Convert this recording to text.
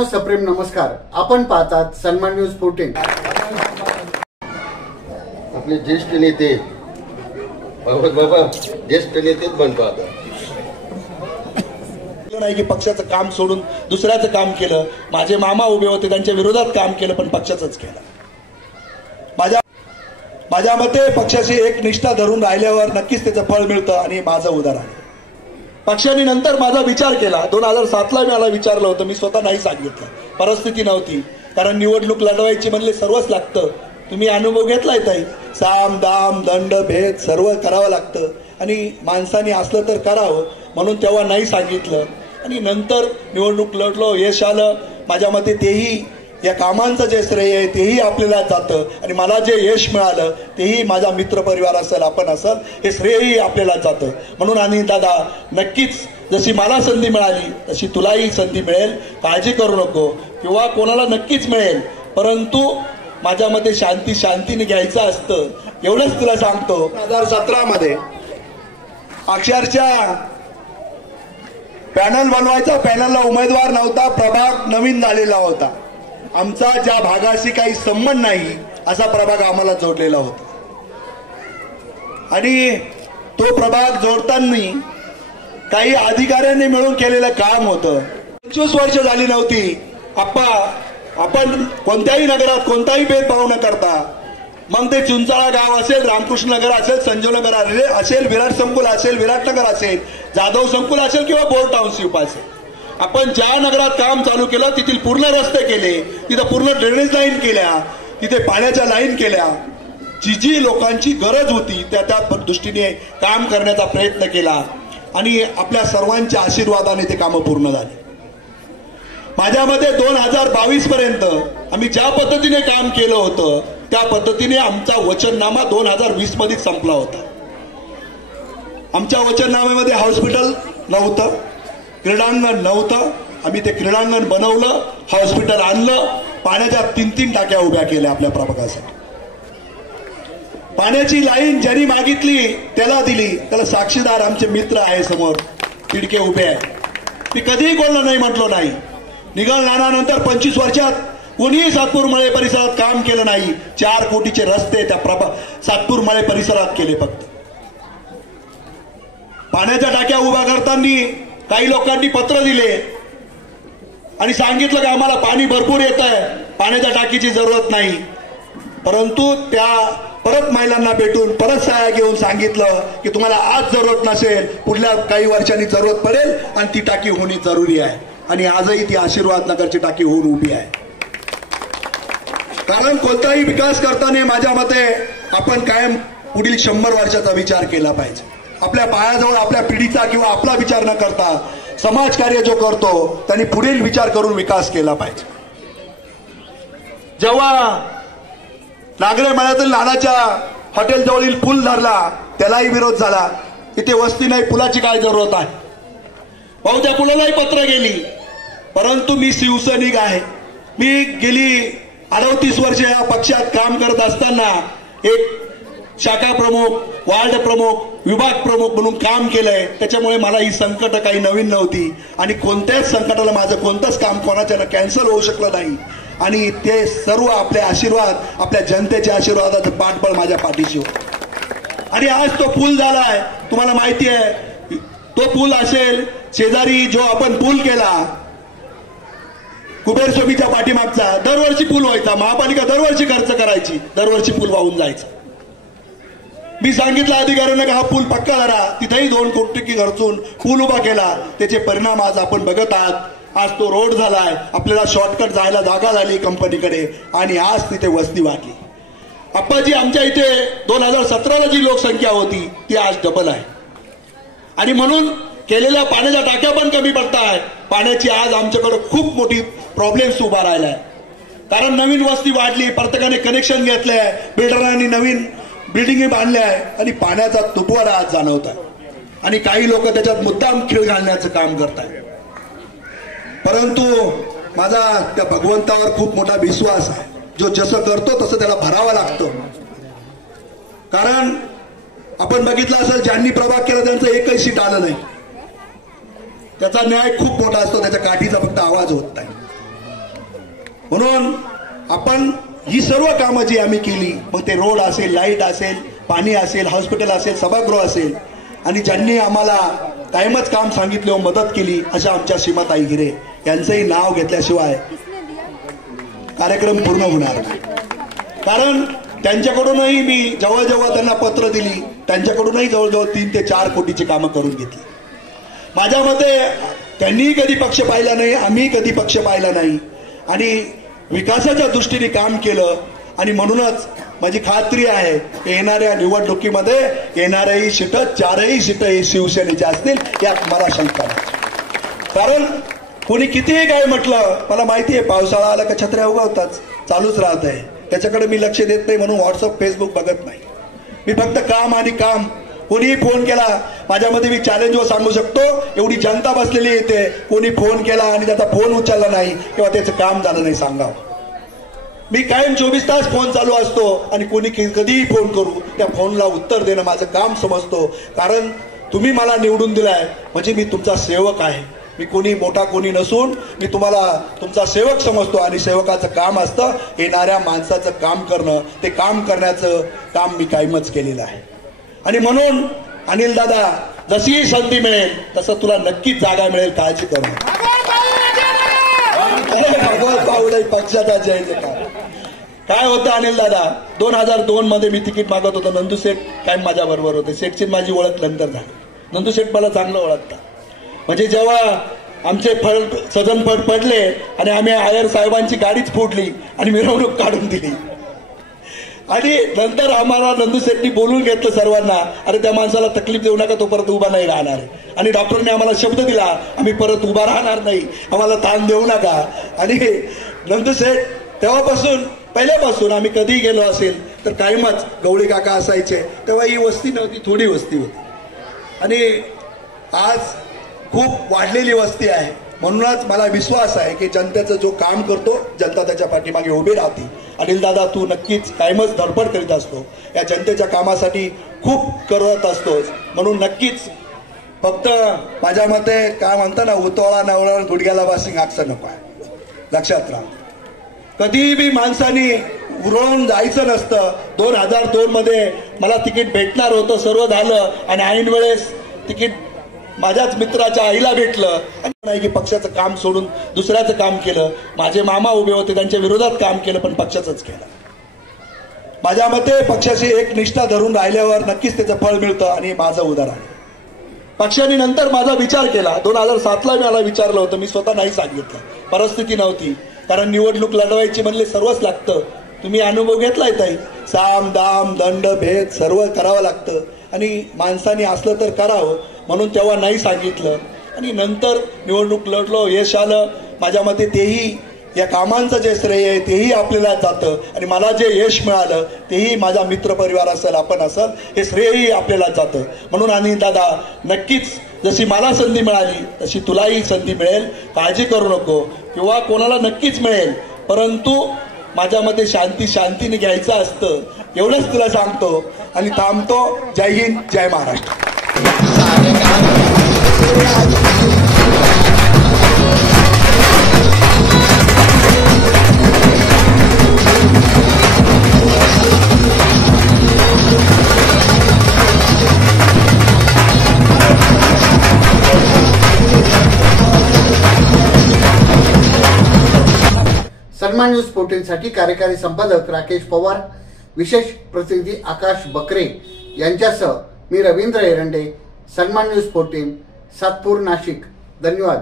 मित्रांनो, सप्रेम नमस्कार. आपण पाहतात सन्मान न्यूज 14. आपले ज्येष्ठ नेते बाबा ज्येष्ठ नेतेच बनतो आता. नाही की पक्षाचं काम सोडून दुसऱ्याचं काम केलं. माझे मामा उभे होते, त्यांच्या विरोधात काम केलं, पण पक्षाचंच केलं. माझ्या मते पक्षाची एक निष्ठा धरून राहिल्यावर नक्कीच त्याचं फळ मिळतं आणि माझं उदाहरण आहे. पक्षाने नंतर माझा विचार केला. 2007ला मला विचारलं होतं, मी स्वतः नाही सांगितलं, परिस्थिती नव्हती. कारण निवडणूक लढवायची म्हणले सर्वच लागतं. तुम्ही अनुभव घेतलाय ताई, साम दाम दंड भेद सर्व करावं लागतं आणि माणसाने असलं तर करावं, म्हणून तेव्हा नाही सांगितलं. आणि नंतर निवडणूक लढलो, यश आलं. माझ्या मते तेही या कामांचं जे श्रेय आहे तेही आपल्याला जातं आणि मला जे यश मिळालं तेही माझा मित्रपरिवार असेल, आपण असेल, हे श्रेयही आपल्याला जातं. म्हणून आणि दादा, नक्कीच जशी मला संधी मिळाली तशी तुलाही संधी मिळेल, काळजी करू नको. किंवा कोणाला नक्कीच मिळेल, परंतु माझ्या मते शांतीने घ्यायचं असतं, एवढंच तुला सांगतो. 2017 मध्ये अक्षरशः पॅनल बनवायचा, पॅनलला उमेदवार नव्हता, प्रभाग नवीन झालेला होता. आमचा ज्या भागाशी काही संबंध नाही असा प्रभाग आम्हाला जोडलेला होता आणि तो प्रभाग जोडताना काही अधिकाऱ्यांनी मिळून केलेलं काम होतं. 25 वर्ष झाली नव्हती. आपण कोणत्याही नगरात कोणताही भेदभाव न करता, मग ते चुंचाळा गाव असेल, रामकृष्ण नगर असेल, संजीव नगर असेल, विराट संकुल असेल, विराटनगर असेल, जाधव संकुल असेल किंवा बोर टाउनशिप असेल, आपण ज्या नगरात काम चालू केलं तिथील पूर्ण रस्ते केले, तिथं पूर्ण ड्रेनेज लाईन केल्या, तिथे पाण्याच्या लाईन केल्या. जी लोकांची गरज होती त्या दृष्टीने काम करण्याचा प्रयत्न केला आणि आपल्या सर्वांच्या आशीर्वादाने ते कामं पूर्ण झाली. माझ्या मते 2022 पर्यंत आम्ही ज्या पद्धतीने काम केलं होतं त्या पद्धतीने आमचा वचननामा 2020 मध्ये संपला होता. आमच्या वचननाम्यामध्ये हॉस्पिटल नव्हतं, क्रीडांगण नव्हतं. आम्ही ते क्रीडांगण बनवलं, हॉस्पिटल आणलं, पाण्याच्या 3 टाक्या उभ्या केल्या आपल्या प्रभागासाठी. पाण्याची लाईन ज्यांनी मागितली त्याला दिली. त्याला साक्षीदार आमचे मित्र आहे, समोर तिडके उभे आहे. मी कधीही कोणाला नाही म्हटलो नाही. निघाल नानानंतर 25 वर्षात कोणीही सातपूर मळे परिसरात काम केलं नाही. 4 कोटीचे रस्ते त्या सातपूर मळे परिसरात केले. फक्त पाण्याच्या टाक्या उभ्या करताना काही लोकांनी पत्र दिले आणि सांगितलं की आम्हाला पाणी भरपूर येत आहे, पाण्याच्या टाकीची जरूरत नाही. परंतु त्या परत महिलांना भेटून परत सहाय्य घेऊन सांगितलं की तुम्हाला आज जरूरत नसेल, पुढल्या काही वर्षांनी जरूरत पडेल आणि ती टाकी होणे जरुरी आहे. आणि आजही ती आशीर्वाद नगरची टाकी होऊन उभी आहे. कारण कोणताही विकास करताना माझ्या मते आपण कायम पुढील 100 वर्षाचा विचार केला पाहिजे. आपल्या पायाजवळ आपल्या पिढीचा किंवा आपला विचार न करता समाजकार्य जो करतो त्यांनी पुढील विचार करून विकास केला पाहिजे. जेव्हा नागरे मळ्यातील नानाच्या हॉटेल जवळील पूल धरला त्यालाही विरोध झाला. इथे वस्ती नाही, पुलाची काय जरूरत आहे. भाऊ, त्या पुलालाही पत्र गेली. परंतु मी शिवसैनिक आहे. मी गेली 38 वर्ष या पक्षात काम करत असताना एक शाखा प्रमुख, वार्ड प्रमुख, विभाग प्रमुख म्हणून काम केलंय. त्याच्यामुळे मला ही संकट काही नवीन नव्हती आणि कोणत्याच संकटाला माझं कोणतंच काम कोणाच्या कॅन्सल होऊ शकलं नाही. आणि ते सर्व आपले आशीर्वाद, आपल्या जनतेच्या आशीर्वादाचं पाठबळ माझ्या पाठीशी होतं. आणि आज तो पूल झालाय, तुम्हाला माहिती आहे. तो पूल असेल, शेजारी जो आपण पूल केला कुबेर सोबीच्या पाठीमागचा, दरवर्षी पूल व्हायचा. महापालिका दरवर्षी खर्च करायची, दरवर्षी पूल वाहून जायचा. मी सांगितलं अधिकाऱ्यांना की हा पूल पक्का करा. तिथेही 2 कोटी खर्चून पूल उभा केला. त्याचे परिणाम आज आपण बघत आहात. आज तो रोड झालाय, आपल्याला शॉर्टकट जायला जागा झाली कंपनीकडे आणि आज तिथे वस्ती वाढली. आप्पाजी, आमच्या इथे 2017ला जी लोकसंख्या होती ती आज डबल आहे आणि म्हणून केलेल्या पाण्याच्या टाक्या पण कमी पडताय. पाण्याची आज आमच्याकडे खूप मोठी प्रॉब्लेम्स उभा राहिलाय. कारण नवीन वस्ती वाढली, प्रत्येकाने कनेक्शन घेतलंय, बिल्डरांनी नवीन बिल्डिंग बांधल्या आहे आणि पाण्याचा तुटवडा आज जाणवत आहे. आणि काही लोक त्याच्यात मुद्दाम खीळ घालण्याचं काम करतात. परंतु माझा त्या भगवंतावर खूप मोठा विश्वास आहे. जो जसं करतो तसं त्याला भरावं लागतं. कारण आपण बघितलं असेल, ज्यांनी प्रभाग केला त्यांचं एकही सीट आलं नाही. त्याचा न्याय खूप मोठा असतो, त्याच्या काठीचा फक्त आवाज होत नाही. म्हणून आपण ही सर्व कामं जी आम्ही केली, मग ते रोड असेल, लाईट असेल, पाणी असेल, हॉस्पिटल असेल, सभागृह असेल, आणि ज्यांनी आम्हाला कायमच काम सांगितले व मदत केली अशा आमच्या सीमाताई हिरे यांचंही नाव घेतल्याशिवाय कार्यक्रम पूर्ण होणार नाही. कारण त्यांच्याकडूनही मी जेव्हा त्यांना पत्र दिली त्यांच्याकडूनही जवळजवळ 3 ते 4 कोटीची कामं करून घेतली. माझ्या मते त्यांनीही कधी पक्ष पाहिला नाही, आम्ही कधी पक्ष पाहिला नाही, आणि विकासाच्या दृष्टीने काम केलं. आणि म्हणूनच माझी खात्री आहे येणाऱ्या निवडणुकीमध्ये येणाऱ्याही सीट 4ही सीट हे शिवसेनेचे असतील यात मला शंका नाही. कारण कोणी कितीही काय म्हटलं, मला माहिती आहे पावसाळा आला का छत्र्या उगवतात, चालूच राहत आहे. त्याच्याकडे मी लक्ष देत नाही, म्हणून व्हॉट्सअप फेसबुक बघत नाही. मी फक्त काम आणि काम. कोणीही फोन केला माझ्यामध्ये मी चॅलेंजवर सांगू शकतो, एवढी जनता बसलेली येते, कोणी फोन केला आणि त्याचा फोन उचलला नाही किंवा त्याचं काम झालं नाही सांगावं. मी कायम 24 तास फोन चालू असतो आणि कोणी कधीही फोन करू त्या फोनला उत्तर देणं माझं काम समजतो. कारण तुम्ही मला निवडून दिलाय म्हणजे मी तुमचा सेवक आहे. मी कोणी मोठा कोणी नसून मी तुम्हाला तुमचा सेवक समजतो, आणि सेवकाचं काम असतं येणाऱ्या माणसाचं काम करणं. ते काम करण्याचं काम मी कायमच केलेलं आहे. आणि म्हणून अनिल दादा, जशी संधी मिळेल तसं तुला नक्कीच जागा मिळेल, काळजी करू नका. भगवत पाहुणे पक्षाचा जय जयकार. काय होतं अनिल दादा, 2002 मध्ये मी तिकीट मागत होतो. नंदू शेठ कायम माझ्या बरोबर होते. शेठची माझी ओळख नंतर झाली. नंदू शेठ मला चांगलं ओळखतात. म्हणजे जेव्हा आमचे सजन फड पडले आणि आम्ही आयर साहेबांची गाडीच फोडली आणि मिरवणूक काढून दिली, आणि नंतर आम्हाला नंदू शेट्टी बोलून घेतलं सर्वांना, अरे त्या माणसाला तकलीफ देऊ नका, तो परत उभा नाही राहणार. आणि डॉक्टरने आम्हाला शब्द दिला, आम्ही परत उभा राहणार नाही, आम्हाला ताण देऊ नका. आणि नंदू शेठ तेव्हापासून पहिल्यापासून आम्ही कधी गेलो असेल तर कायमच गवळी काका असायचे. तेव्हा ही वस्ती नव्हती, थोडी वस्ती होती, आणि आज खूप वाढलेली वस्ती आहे. म्हणूनच मला विश्वास आहे की जनतेचं जो काम करतो जनता त्याच्या पाठीमागे उभी राहते. अनिल दादा, तू नक्कीच कायमच धडपड करीत असतो, या जनतेच्या कामासाठी खूप करत असतोस. म्हणून नक्कीच फक्त माझ्या मते काय म्हणता ना, उतोळा नवळा गुडघ्याला बासिंग असं नको आहे. लक्षात राहा, कधीही बी माणसानी उरळून जायचं नसतं. 2002 मध्ये मला तिकीट भेटणार होतं, सर्व झालं, आणि ऐन वेळेस तिकीट माझ्याच मित्राच्या आईला भेटलं. नाही की पक्षाचं काम सोडून दुसऱ्याचं काम केलं. माझे मामा उभे होते, त्यांच्या विरोधात काम केलं, पण पक्षाचंच केलं. माझ्या मते पक्षाची एक निष्ठा धरून राहिल्यावर नक्कीच त्याचं फळ मिळतं, आणि माझं उदाहरण आहे. पक्षाने नंतर माझा विचार केला. 2007ला मला विचारलं होतं, मी स्वतः नाही सांगितलं, परिस्थिती नव्हती. कारण निवडणूक लढवायची म्हणले सर्वच लागतं. तुम्ही अनुभव घेतलाय ताई, साम दाम दंड भेद सर्व करावं लागतं, आणि माणसाने असलं तर करावं. म्हणून तेव्हा नाही सांगितलं, आणि नंतर निवडणूक लढलो, यश आलं. माझ्या मते तेही या कामांचं जे श्रेय आहे तेही आपल्याला जातं, आणि मला जे यश मिळालं तेही माझा मित्रपरिवार असेल, आपण असेल, हे श्रेयही आपल्याला जातं. म्हणून आणि दादा, नक्कीच जशी मला संधी मिळाली तशी तुलाही संधी मिळेल, काळजी करू नको. किंवा कोणाला नक्कीच मिळेल, परंतु माझ्या मते शांतीने घ्यायचं असतं, एवढंच तुला सांगतो आणि थांबतो. जय हिंद, जय महाराष्ट्र. सन्मान न्यूज 14 साठी कार्यकारी संपादक राकेश पवार, विशेष प्रतिनिधी आकाश बकरे यांच्यासह मी रवींद्र एरंडे, सन्मान न्यूज 14, सातपूर, नाशिक. धन्यवाद.